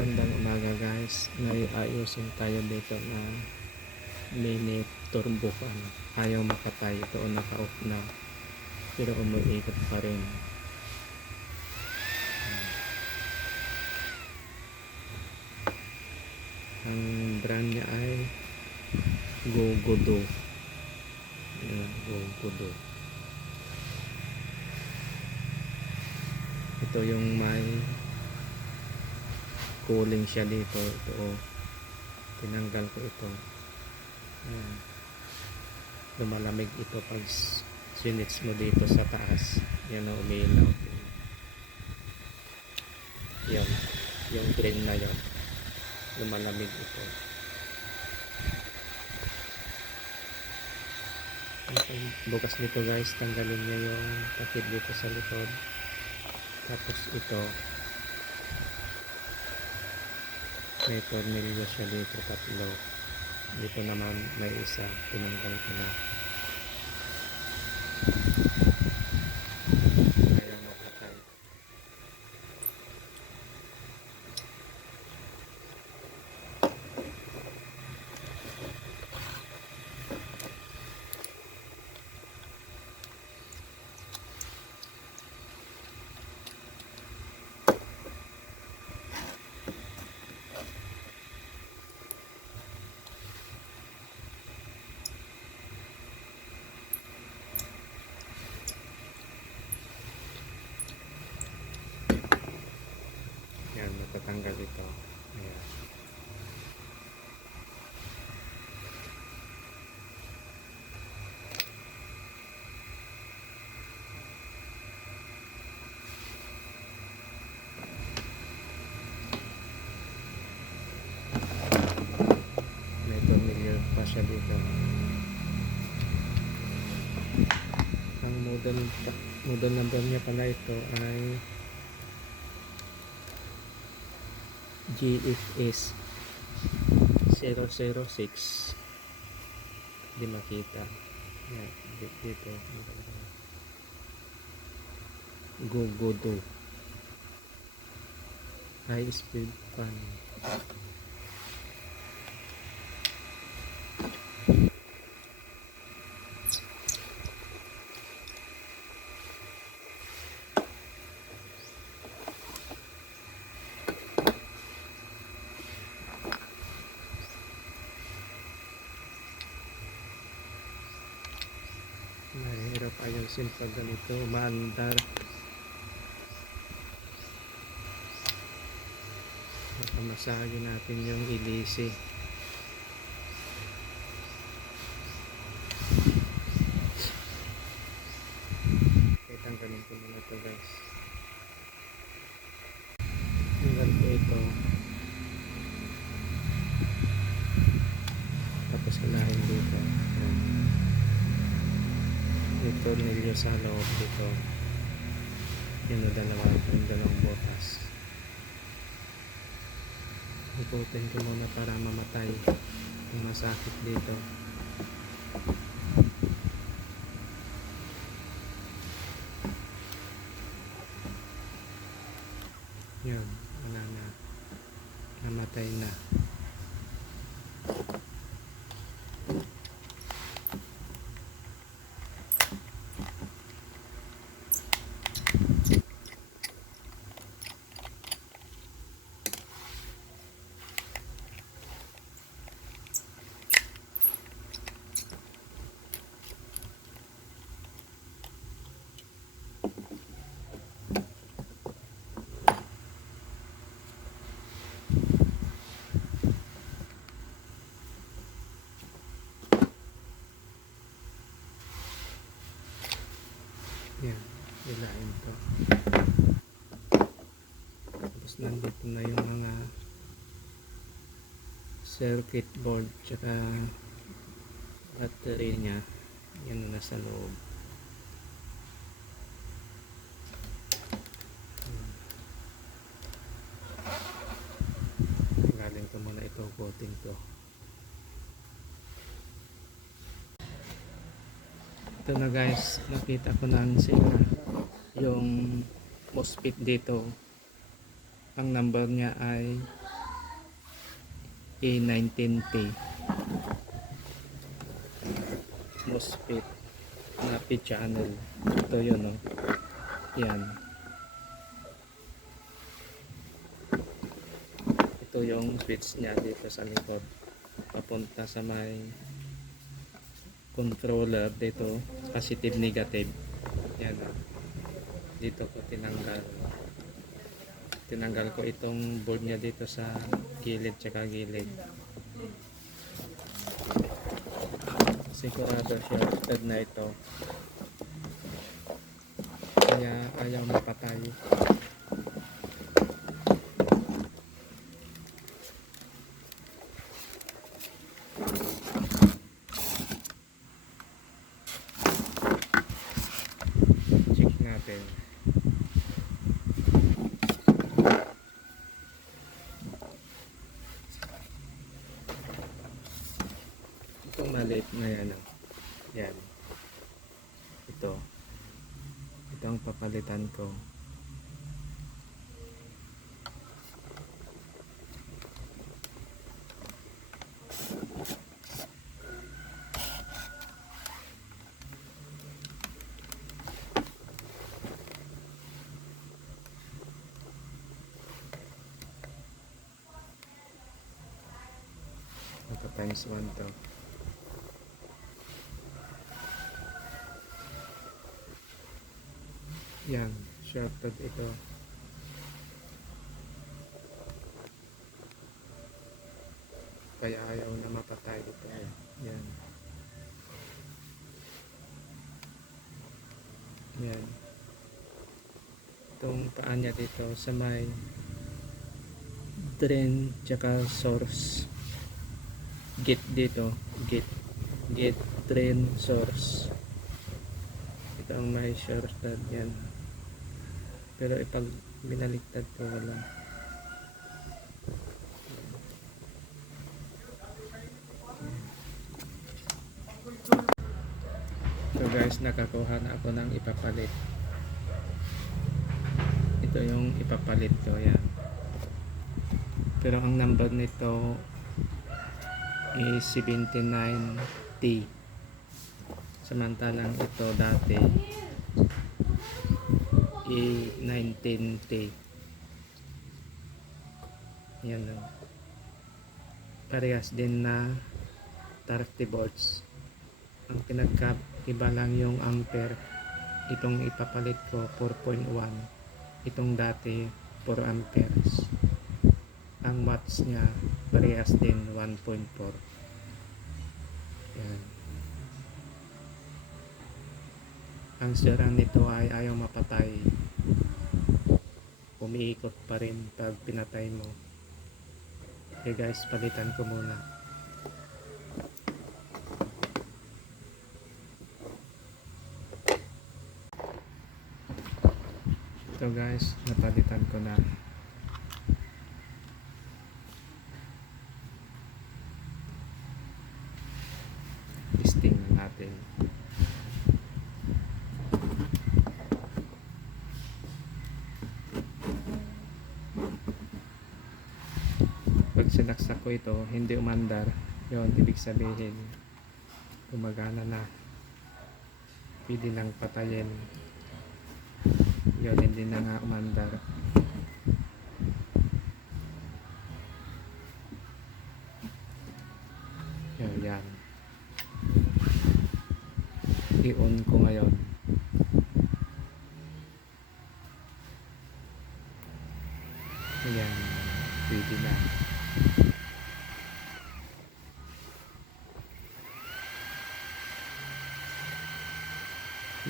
Magandang umaga guys. May ayusin tayo dito na mini turbo fan. Ayaw makatay. Ito o naka-off na. Pero umuikot pa rin. Ang brand niya ay Gogodo. Ayan, Gogodo. Ito yung may cooling siya dito. Ito oh. tinanggal ko ito. Ayan. lumalamig ito pag sinits mo dito sa taas. Yan o umilaw yan. Yung green na yon lumalamig ito. Okay, bukas nito guys tanggalin niya yung takip dito sa likod. Tapos ito may tornilyo siya dito tatlo. Dito naman may isa. Tinanggal ko na kaya makatay yan matatanggal ito ayan. May tornilyo pa siya dito. Ang model model number niya pala ito ay GFS 006 hindi makita. Yan di- dito. Go go do high speed fan ayusin pag ganito maandar Mamasagin natin yung ilisi tanggalin ko muna ito guys. Tanggal ito yung tornilyo sa loob dito. Yun na dalawa yung dalawang botas ikutin ko muna para mamatay yung masakit dito yun wala na namatay na Yan, ilain to. Nandito na yung mga circuit board tsaka battery niya. Yan na nasa loob. Hmm. Galing ko muna ito, coating to. Ito na guys, nakita ko ng sira yung MOSFET dito. Ang number niya ay A19T MOSFET na P-channel ito yun no yan. Ito yung switch niya dito sa likod. Papunta sa may controller dito. Positive negative. Yan o dito ko tinanggal tinanggal ko itong board niya dito sa gilid tsaka gilid. Sigurado shorted na ito. Kaya ayaw mapatay. Check natin itong maliit na yan ah. yan ito papalitan ko. Ito times 1 to yan shorted ito. Kaya ayaw na mapatay ito. Yan. Yan. Itong paa niya dito sa may drain tsaka source. Gate dito. Gate gate drain source. Ito ang may shortcut yan pero ipag binaliktad ko wala. So guys nakakuha na ako ng ipapalit. Ito yung ipapalit ko yan. Pero ang number nito is 79T samantalang ito dati i 19T yan lang. Parehas din na 30 volts ang pinagkaiba lang yung ampere itong ipapalit ko 4.1 itong dati 4 amperes. Ang watts niya parehas din 1.4 yan ang sira nito ay ayaw mapatay. Umiikot pa rin pag pinatay mo. Okay guys palitan ko muna. Ito guys napalitan ko na. Testing na natin pag sinaksak ko ito hindi umandar. Yon ibig sabihin gumagana na. Pwede nang patayin. Yon hindi na nga umandar. Yun yan. I-on ko ngayon ayan pwede na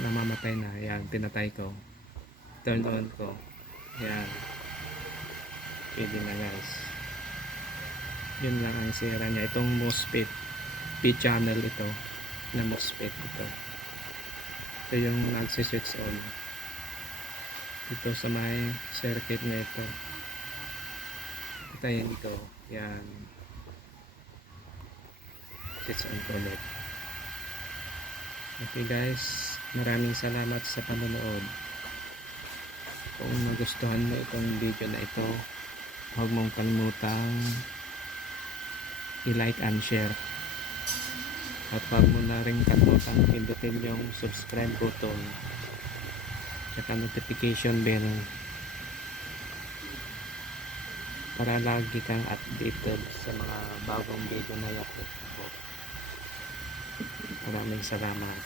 namamatay na ayan pinatay ko. Turn on ko. Ayan. Pwede na guys. Yun lang ang sira niya. Itong MOSFET. P channel ito na MOSFET ito. Ito yung nagsiswitch on. Ito sa may circuit na ito. Patayin ito yan switch on ko ulit. Okay guys maraming salamat sa panonood kung nagustuhan mo itong video na ito huwag mong kalimutang i-like and share. At huwag mo na rin kalimutang pindutin yung subscribe button tsaka notification bell para lagi kang updated sa mga bagong video na i-upload ko. Maraming salamat.